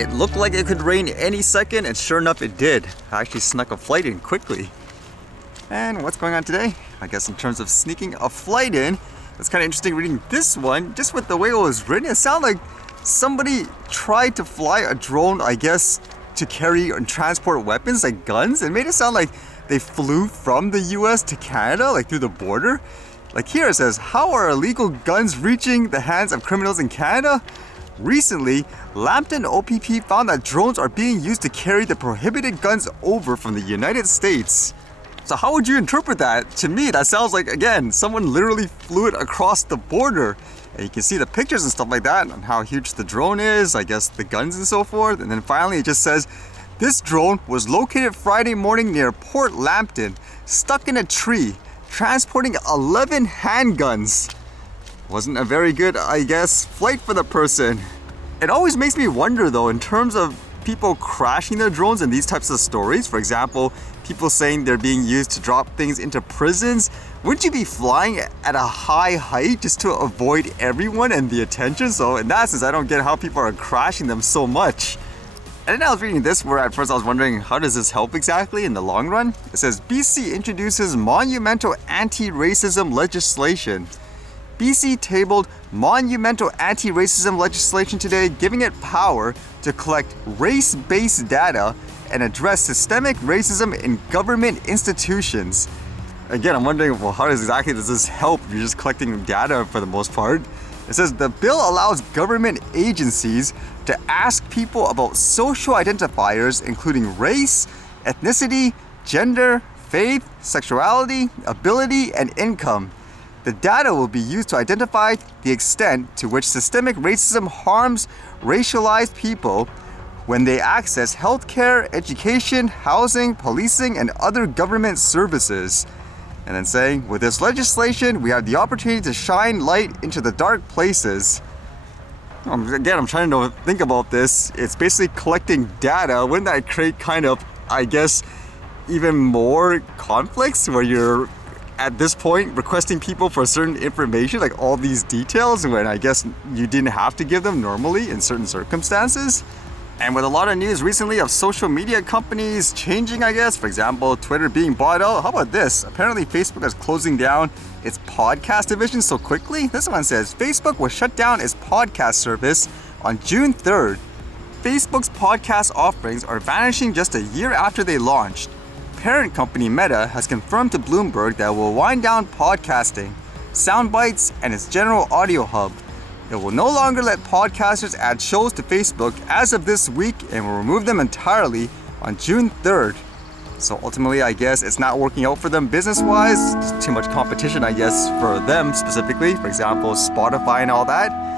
It looked like it could rain any second, and sure enough it did. I actually snuck a flight in quickly. And what's going on today? I guess in terms of sneaking a flight in, it's kind of interesting reading this one. Just with the way it was written, it sounded like somebody tried to fly a drone, I guess, to carry and transport weapons like guns. It made it sound like they flew from the US to Canada, like through the border. Like here it says, how are illegal guns reaching the hands of criminals in Canada? Recently, Lambton OPP found that drones are being used to carry the prohibited guns over from the United States. So how would you interpret that? To me, that sounds like, again, someone literally flew it across the border. And you can see the pictures and stuff like that, and how huge the drone is, I guess the guns and so forth. And then finally it just says, this drone was located Friday morning near Port Lambton, stuck in a tree, transporting 11 handguns. Wasn't a very good, I guess, flight for the person. It always makes me wonder though, in terms of people crashing their drones in these types of stories. For example, people saying they're being used to drop things into prisons. Wouldn't you be flying at a high height just to avoid everyone and the attention? So in that sense, I don't get how people are crashing them so much. And then I was reading this where at first I was wondering, how does this help exactly in the long run? It says, BC introduces monumental anti-racism legislation. BC tabled monumental anti-racism legislation today, giving it power to collect race-based data and address systemic racism in government institutions. Again, I'm wondering, well, how exactly does this help if you're just collecting data for the most part? It says the bill allows government agencies to ask people about social identifiers including race, ethnicity, gender, faith, sexuality, ability, and income. The data will be used to identify the extent to which systemic racism harms racialized people when they access healthcare, education, housing, policing, and other government services. And then saying, with this legislation, we have the opportunity to shine light into the dark places. Again, I'm trying to think about this. It's basically collecting data. Wouldn't that create kind of, I guess, even more conflicts where you're at this point requesting people for certain information, like all these details, when I guess you didn't have to give them normally in certain circumstances? And with a lot of news recently of social media companies changing, I guess, for example, Twitter being bought out, how about this? Apparently Facebook is closing down its podcast division so quickly. This one says, Facebook will shut down its podcast service on June 3rd. Facebook's podcast offerings are vanishing just a year after they launched. Parent company Meta has confirmed to Bloomberg that it will wind down podcasting, soundbites, and its general audio hub. It will no longer let podcasters add shows to Facebook as of this week and will remove them entirely on June 3rd. So ultimately, I guess it's not working out for them business-wise. It's too much competition, I guess, for them specifically. For example, Spotify and all that.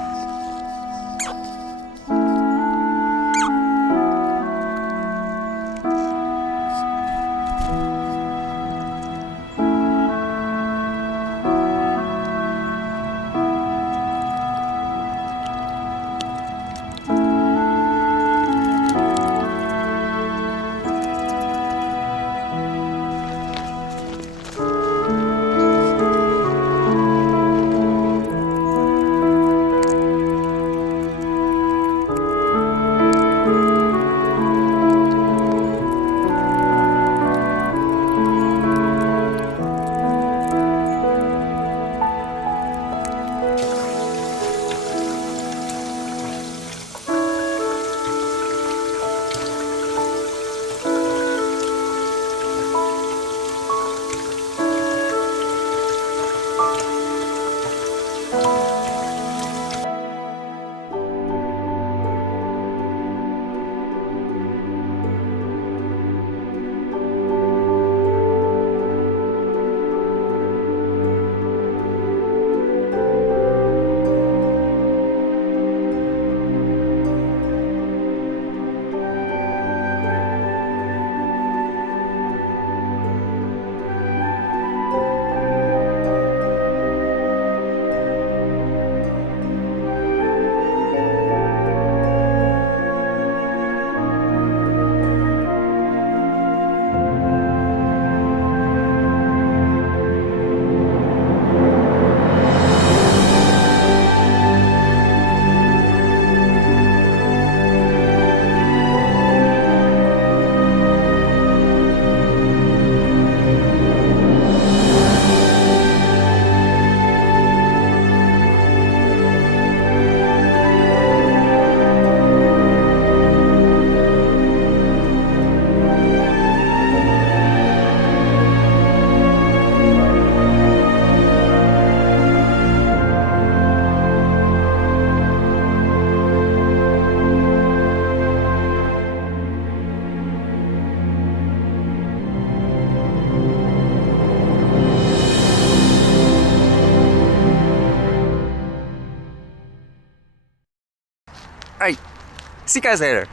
See you guys later.